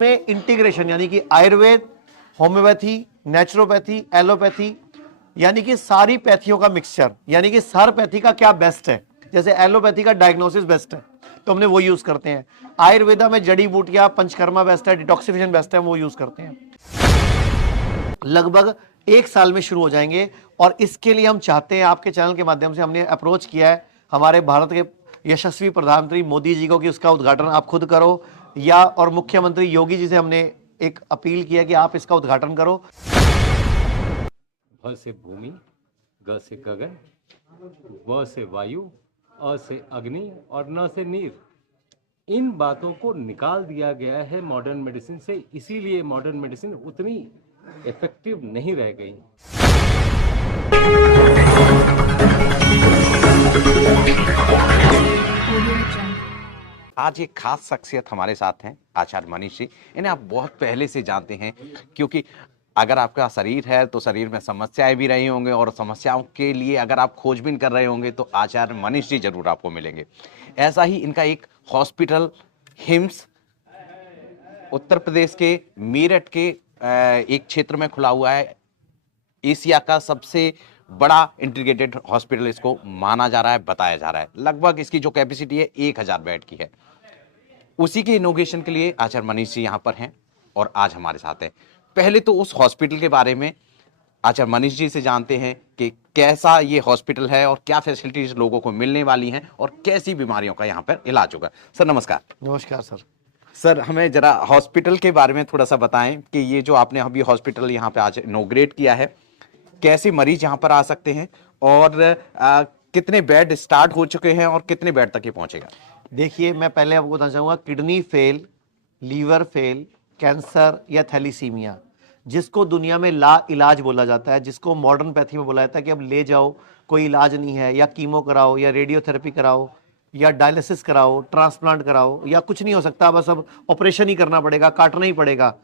में इंटीग्रेशन यानी कि आयुर्वेद, होम्योपैथी, नेचुरोपैथी, एलोपैथी यानी कि सारी पैथियों का मिक्सचर, यानी कि हर पैथी का क्या बेस्ट है। जैसे एलोपैथी का डायग्नोसिस बेस्ट है तो हमने वो यूज करते हैं। आयुर्वेदा में जड़ी बूटियां, पंचकर्मा बेस्ट है, डिटॉक्सिफिकेशन बेस्ट है, हम वो यूज करते हैं। लगभग 1 साल में शुरू हो जाएंगे और इसके लिए हम चाहते हैं, आपके चैनल के माध्यम से हमने अप्रोच किया है हमारे भारत के यशस्वी प्रधानमंत्री मोदी जी को कि उसका उद्घाटन आप खुद करो, या और मुख्यमंत्री योगी जी से हमने एक अपील किया कि आप इसका उद्घाटन करो। भ से भूमि, ग से गगन, व से वायु, अ से अग्नि और न से नीर, इन बातों को निकाल दिया गया है मॉडर्न मेडिसिन से। इसीलिए मॉडर्न मेडिसिन उतनी इफेक्टिव नहीं रह गई। आज एक खास शख्सियत हमारे साथ हैं, आचार्य मनीष जी। इन्हें आप बहुत पहले से जानते हैं, क्योंकि अगर आपका शरीर है तो शरीर में समस्याएं भी रही होंगे, और समस्याओं के लिए अगर आप खोजबीन कर रहे होंगे तो आचार्य मनीष जी जरूर आपको मिलेंगे। ऐसा ही इनका एक हॉस्पिटल हिम्स उत्तर प्रदेश के मेरठ के एक क्षेत्र में खुला हुआ है। एशिया का सबसे बड़ा इंटीग्रेटेड हॉस्पिटल इसको माना जा रहा है, बताया जा रहा है। लगभग इसकी जो कैपेसिटी है 1000 बेड की है। उसी के इनोग्रेशन के लिए आचार्य मनीष जी यहाँ पर हैं और आज हमारे साथ हैं। पहले तो उस हॉस्पिटल के बारे में आचार्य मनीष जी से जानते हैं कि कैसा ये हॉस्पिटल है और क्या फैसिलिटीज लोगों को मिलने वाली हैं और कैसी बीमारियों का यहाँ पर इलाज होगा। सर नमस्कार। नमस्कार सर। सर हमें जरा हॉस्पिटल के बारे में थोड़ा सा बताएं कि ये जो आपने अभी हॉस्पिटल यहाँ पे आज इनोग्रेट किया है, कैसे मरीज यहाँ पर आ सकते हैं और कितने बेड स्टार्ट हो चुके हैं और कितने बेड तक ये पहुंचेगा। देखिए, मैं पहले आपको बताना चाहूँगा, kidney fail, liver fail, cancer या थैलीसीमिया, जिसको दुनिया में ला इलाज बोला जाता है, जिसको मॉडर्न पैथी में बोला जाता है कि अब ले जाओ, कोई इलाज नहीं है, या कीमो कराओ या रेडियोथेरेपी कराओ या डायलिसिस कराओ, ट्रांसप्लांट कराओ, या कुछ नहीं हो सकता, बस अब ऑपरेशन ही करना पड़ेगा, काटना ही पड़ेगा।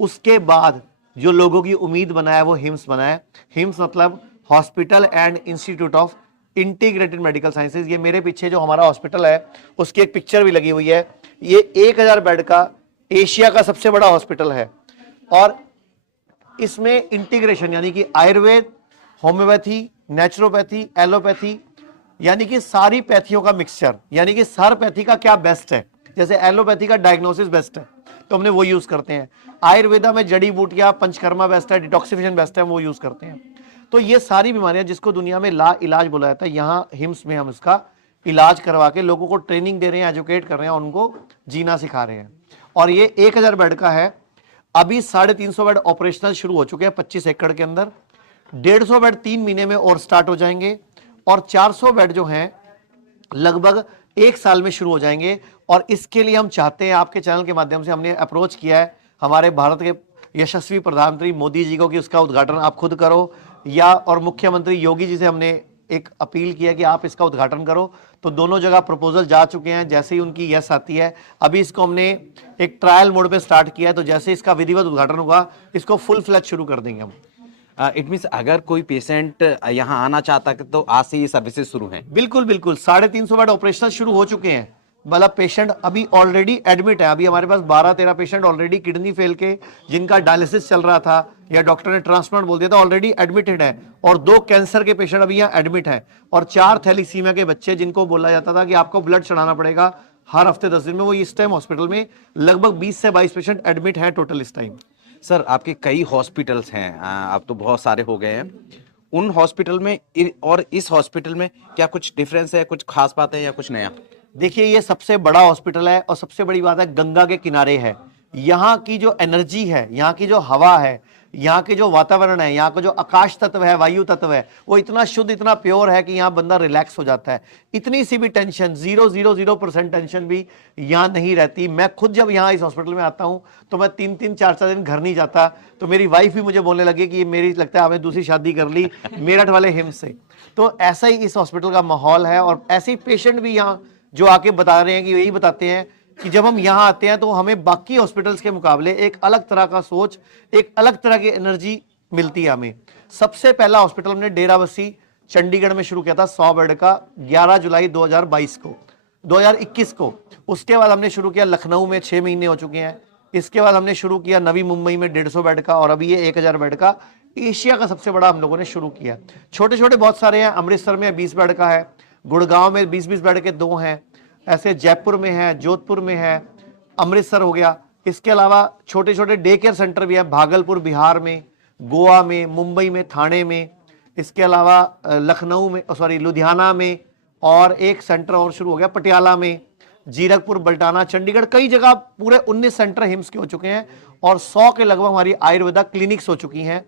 उसके बाद जो लोगों की उम्मीद बना है वो हिम्स बना है। हिम्स मतलब hospital and institute of integrated medical sciences. ये मेरे पीछे जो हमारा हॉस्पिटल है उसकी एक पिक्चर भी लगी हुई है। ये 1000 बेड का एशिया का सबसे बड़ा हॉस्पिटल है और इसमें इंटीग्रेशन यानी कि आयुर्वेद, होम्योपैथी, नेचुरोपैथी, एलोपैथी यानी कि सारी पैथियों का मिक्सचर, यानी कि हर पैथी का क्या बेस्ट है। जैसे एलोपैथी का डायग्नोसिस बेस्ट है तो हमने वो यूज करते हैं। आयुर्वेदा में जड़ी बूटियां, पंचकर्मा बेस्ट है, डिटॉक्सिफिकेशन बेस्ट है, हम वो यूज करते हैं। तो ये सारी बीमारियां जिसको दुनिया में ला इलाज बोला जाता है, यहाँ हिम्स में हम इसका इलाज करवा के लोगों को ट्रेनिंग दे रहे हैं, एजुकेट कर रहे हैं और उनको जीना सिखा रहे हैं। और ये 1000 बेड का है। अभी 350 बेड ऑपरेशनल शुरू हो चुके हैं 25 एकड़ के अंदर। 150 बेड 3 महीने में और स्टार्ट हो जाएंगे और 400 बेड जो हैं लगभग 1 साल में शुरू हो जाएंगे। और इसके लिए हम चाहते हैं, आपके चैनल के माध्यम से हमने अप्रोच किया है हमारे भारत के यशस्वी प्रधानमंत्री मोदी जी को कि उसका उद्घाटन आप खुद करो, या और मुख्यमंत्री योगी जी से हमने एक अपील किया कि आप इसका उद्घाटन करो। तो दोनों जगह प्रपोजल जा चुके हैं। जैसे ही उनकी यस आती है, अभी इसको हमने एक ट्रायल मोड पे स्टार्ट किया है, तो जैसे इसका विधिवत उद्घाटन होगा इसको फुल फ्लैज शुरू कर देंगे हम। इट मीन्स अगर कोई पेशेंट यहाँ आना चाहता है तो आज से ये सर्विसेज शुरू हैं। बिल्कुल बिल्कुल, 350 बेड ऑपरेशनल शुरू हो चुके हैं। मतलब पेशेंट अभी ऑलरेडी एडमिट है। अभी हमारे पास 12-13 पेशेंट ऑलरेडी किडनी फेल के, जिनका डायलिसिस चल रहा था या डॉक्टर ने ट्रांसप्लांट बोल दिया था, ऑलरेडी एडमिटेड है। और 2 कैंसर के पेशेंट अभी यहाँ एडमिट है और 4 थैलीसीमिया के बच्चे, जिनको बोला जाता था कि आपको ब्लड चढ़ाना पड़ेगा हर हफ्ते 10 दिन में, वो इस टाइम हॉस्पिटल में लगभग 20 से 22 पेशेंट एडमिट है टोटल इस टाइम। सर आपके कई हॉस्पिटल्स हैं, अब तो बहुत सारे हो गए हैं। उन हॉस्पिटल में और इस हॉस्पिटल में क्या कुछ डिफरेंस है, कुछ खास बात है या कुछ नया? देखिए, ये सबसे बड़ा हॉस्पिटल है और सबसे बड़ी बात है गंगा के किनारे है। यहाँ की जो एनर्जी है, यहाँ की जो हवा है, यहाँ के जो वातावरण है, यहाँ का जो आकाश तत्व है, वायु तत्व है, वो इतना शुद्ध, इतना प्योर है कि यहाँ बंदा रिलैक्स हो जाता है। इतनी सी भी टेंशन, 0.00% टेंशन भी यहाँ नहीं रहती। मैं खुद जब यहाँ इस हॉस्पिटल में आता हूँ तो मैं 3-3, 4-4 दिन घर नहीं जाता। तो मेरी वाइफ भी मुझे बोलने लगी कि मेरी लगता है आपने दूसरी शादी कर ली मेरठ वाले हिम्स से। तो ऐसा ही इस हॉस्पिटल का माहौल है और ऐसे ही पेशेंट भी यहाँ जो आके बता रहे हैं कि यही बताते हैं कि जब हम यहाँ आते हैं तो हमें बाकी हॉस्पिटल्स के मुकाबले एक अलग तरह का सोच, एक अलग तरह की एनर्जी मिलती है हमें। सबसे पहला हॉस्पिटल हमने डेराबस्सी चंडीगढ़ में शुरू किया था 100 बेड का 11 जुलाई 2021 को। उसके बाद हमने शुरू किया लखनऊ में, 6 महीने हो चुके हैं। इसके बाद हमने शुरू किया नवी मुंबई में 150 बेड का, और अभी ये 1000 बेड का एशिया का सबसे बड़ा हम लोगों ने शुरू किया। छोटे छोटे बहुत सारे हैं, अमृतसर में 20 बेड का है, गुड़गांव में 20-20 बेड के 2 हैं, ऐसे जयपुर में है, जोधपुर में है, अमृतसर हो गया। इसके अलावा छोटे छोटे डे केयर सेंटर भी है भागलपुर बिहार में, गोवा में, मुंबई में, थाने में, इसके अलावा लखनऊ में, सॉरी लुधियाना में, और एक सेंटर और शुरू हो गया पटियाला में, जीरकपुर, बल्टाना, चंडीगढ़, कई जगह पूरे 19 सेंटर हिम्स के हो चुके हैं, और 100 के लगभग हमारी आयुर्वेदा क्लिनिक्स हो चुकी हैं।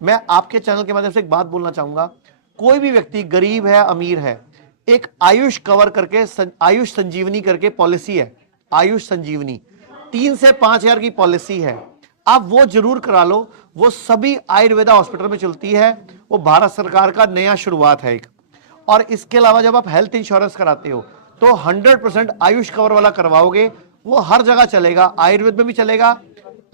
मैं आपके चैनल के माध्यम से एक बात बोलना चाहूंगा, कोई भी व्यक्ति गरीब है अमीर है, एक आयुष कवर करके आयुष संजीवनी करके पॉलिसी है, आयुष संजीवनी 3 से 5 हजार की पॉलिसी है, आप वो जरूर करा लो। वो सभी आयुर्वेदा हॉस्पिटल में चलती है, वो भारत सरकार का नया शुरुआत है एक। और इसके अलावा जब आप हेल्थ इंश्योरेंस कराते हो तो 100% आयुष कवर वाला करवाओगे, वो हर जगह चलेगा, आयुर्वेद में भी चलेगा,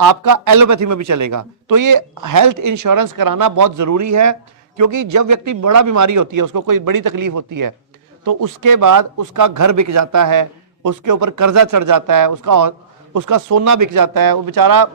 आपका एलोपैथी में भी चलेगा। तो ये हेल्थ इंश्योरेंस कराना बहुत जरूरी है, क्योंकि जब व्यक्ति बड़ा बीमारी होती है, उसको कोई बड़ी तकलीफ होती है, तो उसके बाद उसका घर बिक जाता है, उसके ऊपर कर्जा चढ़ जाता है, उसका सोना बिक जाता है, वो बेचारा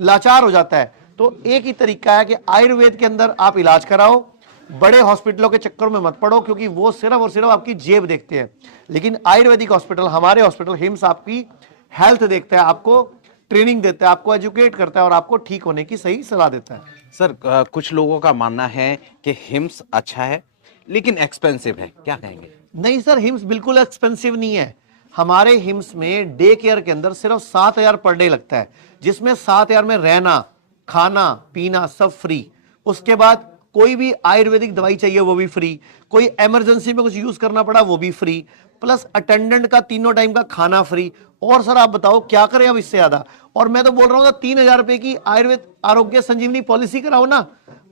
लाचार हो जाता है। तो एक ही तरीका है कि आयुर्वेद के अंदर आप इलाज कराओ, बड़े हॉस्पिटलों के चक्कर में मत पड़ो, क्योंकि वो सिर्फ और सिर्फ आपकी जेब देखते हैं। लेकिन आयुर्वेदिक हॉस्पिटल, हमारे हॉस्पिटल हिम्स आपकी हेल्थ देखता है, आपको ट्रेनिंग देता है, आपको एजुकेट करता है और आपको ठीक होने की सही सलाह देता है। सर कुछ लोगों का मानना है कि हिम्स अच्छा है लेकिन एक्सपेंसिव है, क्या कहेंगे? नहीं सर, हिम्स बिल्कुल एक्सपेंसिव नहीं है। हमारे हिम्स में डे केयर के अंदर सिर्फ 7,000 पर डे लगता है, जिसमें 7,000 में रहना, खाना, पीना सब फ्री। उसके बाद कोई भी आयुर्वेदिक दवाई चाहिए वो भी फ्री, कोई इमरजेंसी में कुछ यूज करना पड़ा वो भी फ्री, प्लस अटेंडेंट का 3 टाइम का खाना फ्री। और सर आप बताओ क्या करें अब इससे ज्यादा? और मैं तो बोल रहा हूँ 3,000 रुपए की आयुर्वेद आरोग्य संजीवनी पॉलिसी कराओ ना,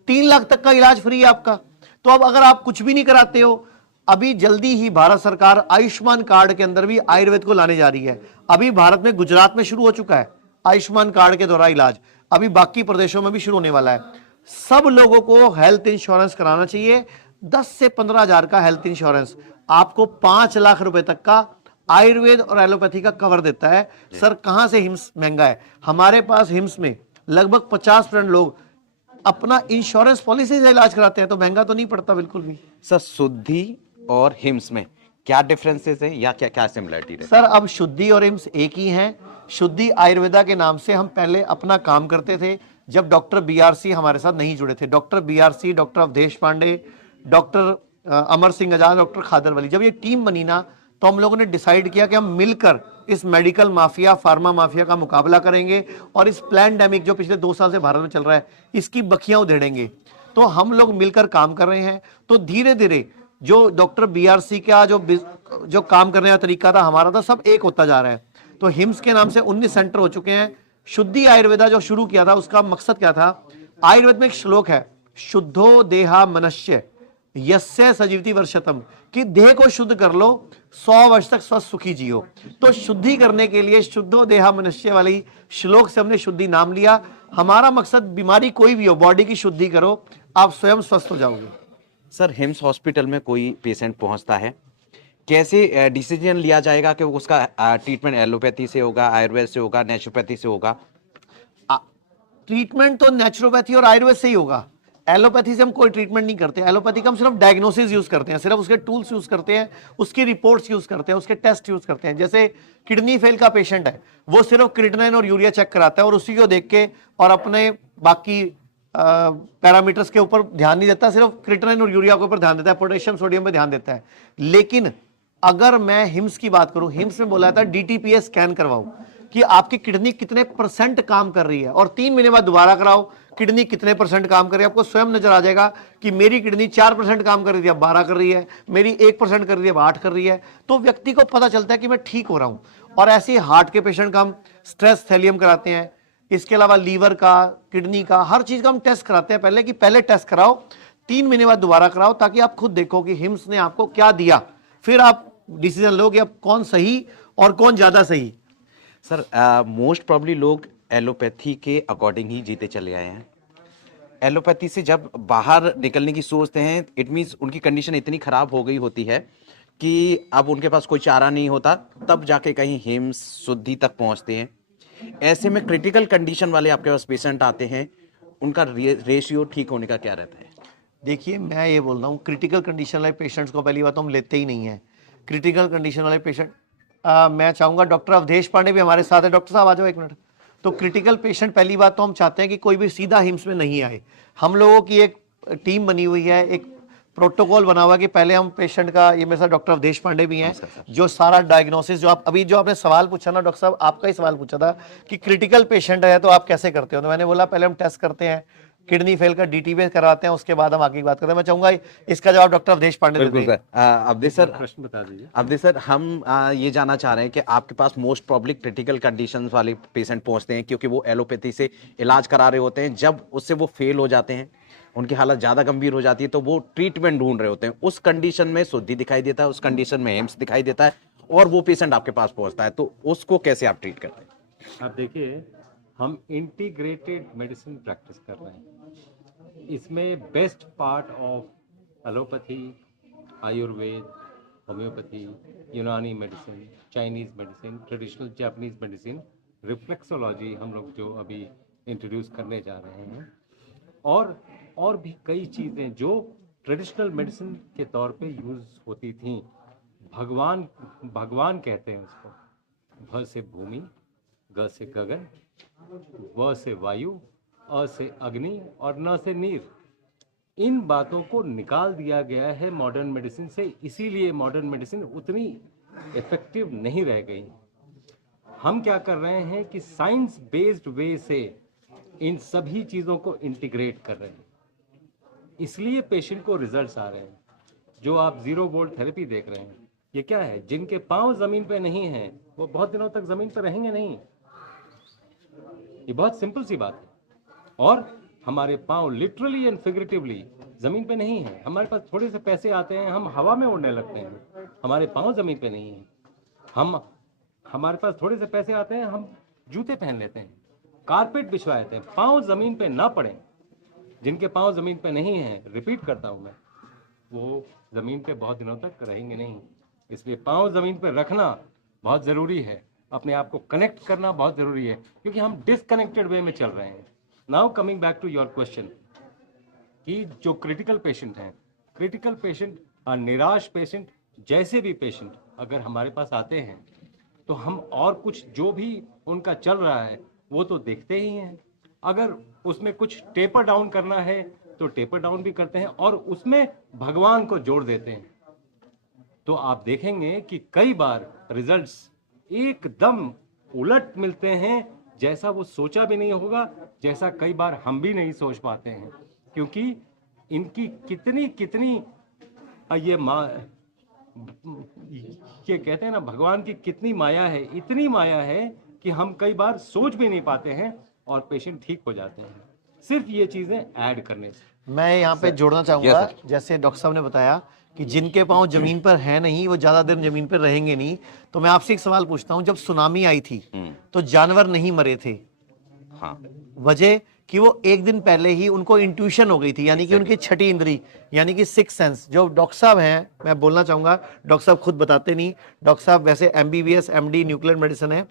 3 लाख तक का इलाज फ्री है आपका। तो अब अगर आप कुछ भी नहीं कराते हो, अभी जल्दी ही भारत सरकार आयुष्मान कार्ड के अंदर भी आयुर्वेद को लाने जा रही है। अभी भारत में गुजरात में शुरू हो चुका है आयुष्मान कार्ड के द्वारा इलाज, अभी बाकी प्रदेशों में भी शुरू होने वाला है। सब लोगों को हेल्थ इंश्योरेंस कराना चाहिए। 10 से 15 हजार का हेल्थ इंश्योरेंस आपको 5 लाख रुपए तक का आयुर्वेद और एलोपैथी का कवर देता है। सर कहां से हिम्स महंगा है? हमारे पास हिम्स में लगभग 50% लोग अपना इंश्योरेंस पॉलिसी से इलाज कराते हैं, तो महंगा तो नहीं पड़ता बिल्कुल भी। सर शुद्धि और हिम्स में क्या डिफरेंसेस है या क्या क्या सिमिलरिटी है? सर अब शुद्धि और हिम्स एक ही हैं। शुद्धि आयुर्वेदा के नाम से हम पहले अपना काम करते थे, जब डॉक्टर बीआरसी हमारे साथ नहीं जुड़े थे। Doctor BRC, doctor Avdhesh Pandey, doctor Amar Singh Azad, doctor Khadar, जब ये टीम बनी ना, तो हम लोगों ने डिसाइड किया कि हम मिलकर इस मेडिकल माफिया, फार्मा माफिया का मुकाबला करेंगे और इस प्लैंडेमिक जो पिछले 2 साल से भारत में चल रहा है, इसकी बखियां उधेड़ेंगे। तो हम लोग मिलकर काम कर रहे हैं। तो धीरे धीरे जो डॉक्टर बीआरसी का जो काम करने का तरीका था हमारा था, सब एक होता जा रहा है। तो हिम्स के नाम से 19 सेंटर हो चुके हैं। शुद्धि आयुर्वेदा जो शुरू किया था, उसका मकसद क्या था? आयुर्वेद में एक श्लोक है, शुद्धो देहा मनुष्य यस्य सजीवति वर्षतम, कि देह को शुद्ध कर लो, 100 वर्ष तक स्वस्थ सुखी जियो। तो शुद्धि करने के लिए शुद्धो देहा मनुष्य वाली श्लोक से हमने शुद्धि नाम लिया। हमारा मकसद बीमारी कोई भी हो, बॉडी की शुद्धि करो, आप स्वयं स्वस्थ हो जाओगे। सर हिम्स हॉस्पिटल में कोई पेशेंट पहुंचता है, कैसे डिसीजन लिया जाएगा कि उसका ट्रीटमेंट एलोपैथी से होगा, आयुर्वेद से होगा, नेचुरोपैथी से होगा? ट्रीटमेंट तो नेचुरोपैथी और आयुर्वेद से ही होगा। एलोपैथी से हम कोई ट्रीटमेंट नहीं करते। एलोपैथी का हम सिर्फ डायग्नोसिस यूज करते हैं, सिर्फ उसके टूल्स यूज करते हैं, उसकी रिपोर्ट्स यूज करते हैं, उसके टेस्ट यूज करते हैं। जैसे किडनी फेल का पेशेंट है, वो सिर्फ क्रिएटिनिन और यूरिया चेक कराता है और उसी को देख के और अपने बाकी पैरामीटर्स के ऊपर ध्यान नहीं देता, सिर्फ क्रिएटिनिन और यूरिया के ऊपर ध्यान देता है, पोटेशियम सोडियम पे ध्यान देता है। लेकिन अगर मैं हिम्स की बात करूं, हिम्स में बोला था डीटीपीएस स्कैन करवाओ कि आपकी किडनी कितने % काम कर रही है, और 3 महीने बाद दोबारा कराओ किडनी कितने % काम कर रही है। आपको स्वयं नजर आ जाएगा कि मेरी किडनी 4% काम कर रही थी, अब 12 कर रही है, मेरी 1% कर रही है, अब 8 कर रही है। तो व्यक्ति को पता चलता है कि मैं ठीक हो रहा हूं। और ऐसे हार्ट के पेशेंट का हम स्ट्रेस थैलियम कराते हैं। इसके अलावा लीवर का, किडनी का, हर चीज का हम टेस्ट कराते हैं पहले, कि पहले टेस्ट कराओ, 3 महीने बाद दोबारा कराओ, ताकि आप खुद देखो कि हिम्स ने आपको क्या दिया, फिर आप डिसीजन लो कि अब कौन सही और कौन ज्यादा सही। सर मोस्ट प्रॉब्ली लोग एलोपैथी के अकॉर्डिंग ही जीते चले आए हैं। एलोपैथी से जब बाहर निकलने की सोचते हैं, इट मीन्स उनकी कंडीशन इतनी खराब हो गई होती है कि अब उनके पास कोई चारा नहीं होता, तब जाके कहीं हिम्स, शुद्धि तक पहुंचते हैं। ऐसे में क्रिटिकल कंडीशन वाले आपके पास पेशेंट आते हैं, उनका रेशियो ठीक होने का क्या रहता है? देखिए, मैं ये बोल रहा हूँ, क्रिटिकल कंडीशन वाले पेशेंट्स को पहली बात तो हम लेते ही नहीं है। क्रिटिकल कंडीशन वाले पेशेंट, मैं चाहूँगा डॉक्टर अवधेश पांडे भी हमारे साथ है। डॉक्टर साहब आ जाओ एक मिनट। तो क्रिटिकल पेशेंट, पहली बात तो हम चाहते हैं कि कोई भी सीधा हिम्स में नहीं आए। हम लोगों की एक टीम बनी हुई है, एक प्रोटोकॉल बना हुआ कि पहले हम पेशेंट का, ये मेरे साथ डॉक्टर अवधेश पांडे भी हैं, जो सारा डायग्नोसिस, जो आप अभी जो आपने सवाल पूछा ना डॉक्टर साहब, आपका ही सवाल पूछा था कि क्रिटिकल पेशेंट है तो आप कैसे करते हो, तो मैंने बोला पहले हम टेस्ट करते हैं, किडनी फेल का डीटीबी करवाते हैं, उसके बाद हम आगे की बात करते हैं। मैं चाहूंगा इसका जवाब डॉक्टर अवधेश पांडे बिल्कुल देते हैं। सर। अवधेश सर, प्रश्न बता दीजिए। अवधेश सर, हम ये जानना चाह रहे हैं कि आपके पास मोस्ट प्रॉब्ली क्रिटिकल कंडीशंस वाले पेशेंट पहुंचते हैं क्योंकि वो एलोपैथी से इलाज करा रहे होते हैं, जब उससे वो फेल हो जाते हैं, उनकी हालत ज़्यादा गंभीर हो जाती है, तो वो ट्रीटमेंट ढूंढ रहे होते हैं। उस कंडीशन में शुद्धि दिखाई देता है, उस कंडीशन में एम्स दिखाई देता है, और वो पेशेंट आपके पास पहुंचता है, तो उसको कैसे आप ट्रीट करते हैं? आप देखिए, हम इंटीग्रेटेड मेडिसिन प्रैक्टिस कर रहे हैं। इसमें best part of allopathy, Ayurveda, homoeopathy, Unani medicine, Chinese medicine, traditional Japanese medicine, reflexology हम लोग जो अभी इंट्रोड्यूस करने जा रहे हैं, और भी कई चीज़ें जो ट्रेडिशनल मेडिसिन के तौर पे यूज़ होती थी। भगवान भगवान कहते हैं उसको। भ से भूमि, ग से गगन, व से वायु, अ से अग्नि और न से नीर। इन बातों को निकाल दिया गया है मॉडर्न मेडिसिन से, इसीलिए मॉडर्न मेडिसिन उतनी इफेक्टिव नहीं रह गई। हम क्या कर रहे हैं कि साइंस बेस्ड वे से इन सभी चीज़ों को इंटीग्रेट कर रहे हैं, इसलिए पेशेंट को रिजल्ट्स आ रहे हैं। जो आप जीरो वोल्ट थेरेपी देख रहे हैं, ये क्या है? जिनके पांव जमीन पे नहीं हैं, वो बहुत दिनों तक जमीन पे रहेंगे नहीं। ये बहुत सिंपल सी बात है। और हमारे पांव लिटरली एंड फिगरेटिवली जमीन पे नहीं है। हमारे पास थोड़े से पैसे आते हैं, हम हवा में उड़ने लगते हैं, हमारे पांव जमीन पे नहीं है। हमारे पास थोड़े से पैसे आते हैं, हम जूते पहन लेते हैं, कारपेट बिछवा लेते हैं, पांव जमीन पे ना पड़े। जिनके पांव जमीन पे नहीं है, रिपीट करता हूं मैं, वो जमीन पे बहुत दिनों तक रहेंगे नहीं। इसलिए पांव जमीन पे रखना बहुत ज़रूरी है, अपने आप को कनेक्ट करना बहुत ज़रूरी है, क्योंकि हम डिसकनेक्टेड वे में चल रहे हैं। Now coming back to your question, कि जो क्रिटिकल पेशेंट हैं, क्रिटिकल पेशेंट, निराश पेशेंट, जैसे भी पेशेंट अगर हमारे पास आते हैं, तो हम और कुछ जो भी उनका चल रहा है वो तो देखते ही हैं। अगर उसमें कुछ टेपर डाउन करना है तो टेपर डाउन भी करते हैं, और उसमें भगवान को जोड़ देते हैं। तो आप देखेंगे कि कई बार रिजल्ट्स एकदम उलट मिलते हैं, जैसा वो सोचा भी नहीं होगा, जैसा कई बार हम भी नहीं सोच पाते हैं, क्योंकि इनकी कितनी कितनी ये कहते हैं ना, भगवान की कितनी माया है, इतनी माया है कि हम कई बार सोच भी नहीं पाते हैं, और पेशेंट ठीक हो जाते हैं सिर्फ ये चीजें ऐड करने से। मैं यहाँ पे जोड़ना चाहूंगा, जैसे डॉक्टर साहब ने बताया कि जिनके पांव जमीन पर है नहीं, वो ज्यादा देर जमीन पर रहेंगे नहीं। तो मैं आपसे एक सवाल पूछता हूँ, जब सुनामी आई थी तो जानवर नहीं मरे थे। हाँ, वजह कि वो एक दिन पहले ही उनको इंट्यूशन हो गई थी, यानी कि उनकी छठी इंद्री, यानी कि सिक्स सेंस। जो डॉक्टर साहब हैं, मैं बोलना चाहूंगा, डॉक्टर साहब खुद बताते नहीं, डॉक्टर साहब वैसे एमबीबीएस एमडी न्यूक्लियर मेडिसिन है,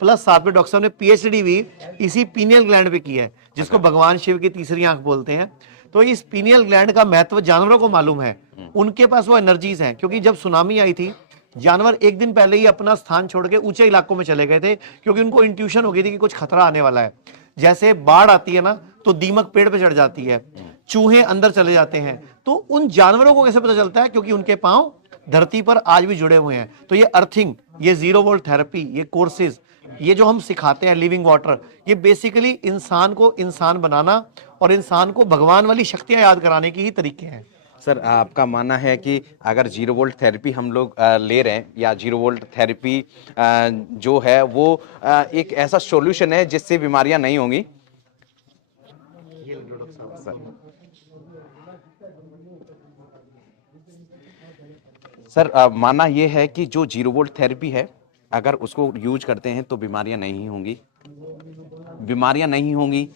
प्लस साथ में डॉक्टर साहब ने पीएचडी भी इसी पीनियल ग्लैंड पे की है, जिसको भगवान शिव की तीसरी आंख बोलते हैं। तो इस पीनियल ग्लैंड का महत्व जानवरों को मालूम है, उनके पास वो एनर्जीज हैं। क्योंकि जब सुनामी आई थी, जानवर एक दिन पहले ही अपना स्थान छोड़ के ऊंचे इलाकों में चले गए थे, क्योंकि उनको इंट्यूशन हो गई थी कि कुछ खतरा आने वाला है। जैसे बाढ़ आती है ना, तो दीमक पेड़ पे चढ़ जाती है, चूहे अंदर चले जाते हैं। तो उन जानवरों को कैसे पता चलता है? क्योंकि उनके पांव धरती पर आज भी जुड़े हुए हैं। तो ये अर्थिंग, ये जीरो वोल्ट थेरेपी, ये कोर्सेज, ये जो हम सिखाते हैं, लिविंग वाटर, ये बेसिकली इंसान को इंसान बनाना और इंसान को भगवान वाली शक्तियां याद कराने की ही तरीके हैं। सर, आपका मानना है कि अगर जीरो वोल्ट थेरेपी हम लोग ले रहे हैं, या जीरो वोल्ट थेरेपी जो है वो एक ऐसा सॉल्यूशन है जिससे बीमारियां नहीं होंगी? सर, मानना ये है कि जो जीरो वोल्ट थेरेपी है, अगर उसको यूज करते हैं तो बीमारियां नहीं होंगी। बीमारियां नहीं होंगी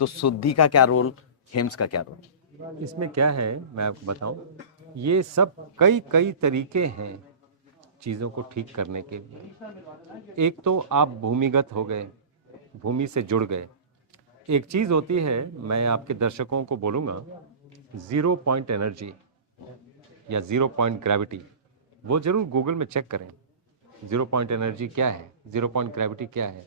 तो शुद्धि का क्या रोल, हेम्स का क्या रोल? इसमें क्या है, मैं आपको बताऊं, ये सब कई कई तरीके हैं चीज़ों को ठीक करने के लिए। एक तो आप भूमिगत हो गए, भूमि से जुड़ गए। एक चीज़ होती है, मैं आपके दर्शकों को बोलूँगा, 0 पॉइंट एनर्जी या 0 पॉइंट ग्रेविटी, वो ज़रूर गूगल में चेक करें। 0 पॉइंट एनर्जी क्या है, 0 पॉइंट ग्रेविटी क्या है।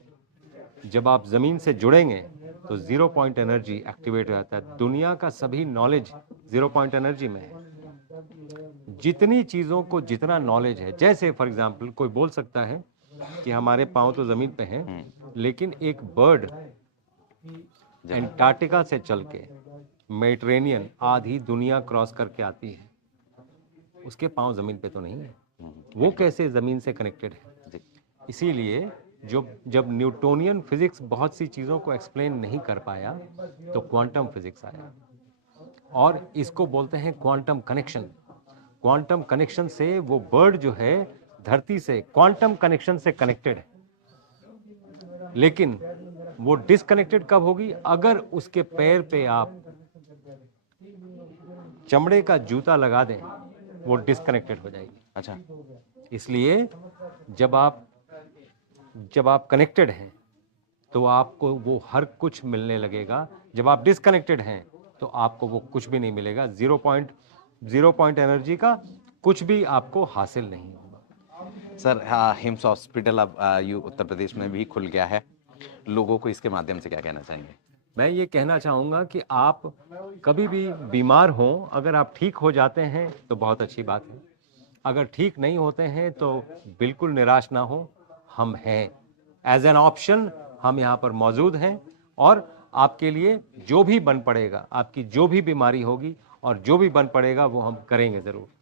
जब आप ज़मीन से जुड़ेंगे तो 0 पॉइंट एनर्जी एक्टिवेट हो जाता है। दुनिया का सभी नॉलेज 0 पॉइंट एनर्जी में है। जितनी चीज़ों को जितना नॉलेज है, जैसे फॉर एग्जांपल कोई बोल सकता है कि हमारे पाँव तो ज़मीन पे हैं, लेकिन एक बर्ड एंटार्क्टिका से चल के मेडिटेरेनियन आधी दुनिया क्रॉस करके आती है, उसके पाँव ज़मीन पे तो नहीं है, वो कैसे ज़मीन से कनेक्टेड है। इसीलिए जब न्यूटोनियन फिजिक्स बहुत सी चीज़ों को एक्सप्लेन नहीं कर पाया तो क्वांटम फिजिक्स आया, और इसको बोलते हैं क्वांटम कनेक्शन। क्वांटम कनेक्शन से वो बर्ड जो है धरती से क्वांटम कनेक्शन से कनेक्टेड है, लेकिन वो डिसकनेक्टेड कब होगी, अगर उसके पैर पे आप चमड़े का जूता लगा दें, वो डिसकनेक्टेड हो जाएगी। अच्छा, इसलिए जब आप कनेक्टेड हैं तो आपको वो हर कुछ मिलने लगेगा, जब आप डिसकनेक्टेड हैं तो आपको वो कुछ भी नहीं मिलेगा। 0 पॉइंट एनर्जी का कुछ भी आपको हासिल नहीं होगा। सर हिम्स हॉस्पिटल अब उत्तर प्रदेश में भी खुल गया है, लोगों को इसके माध्यम से क्या कहना चाहेंगे? मैं ये कहना चाहूँगा कि आप कभी भी बीमार हों, अगर आप ठीक हो जाते हैं तो बहुत अच्छी बात है, अगर ठीक नहीं होते हैं तो बिल्कुल निराश ना हो। हम हैं, एज एन ऑप्शन हम यहाँ पर मौजूद हैं, और आपके लिए जो भी बन पड़ेगा, आपकी जो भी बीमारी होगी और जो भी बन पड़ेगा वो हम करेंगे ज़रूर।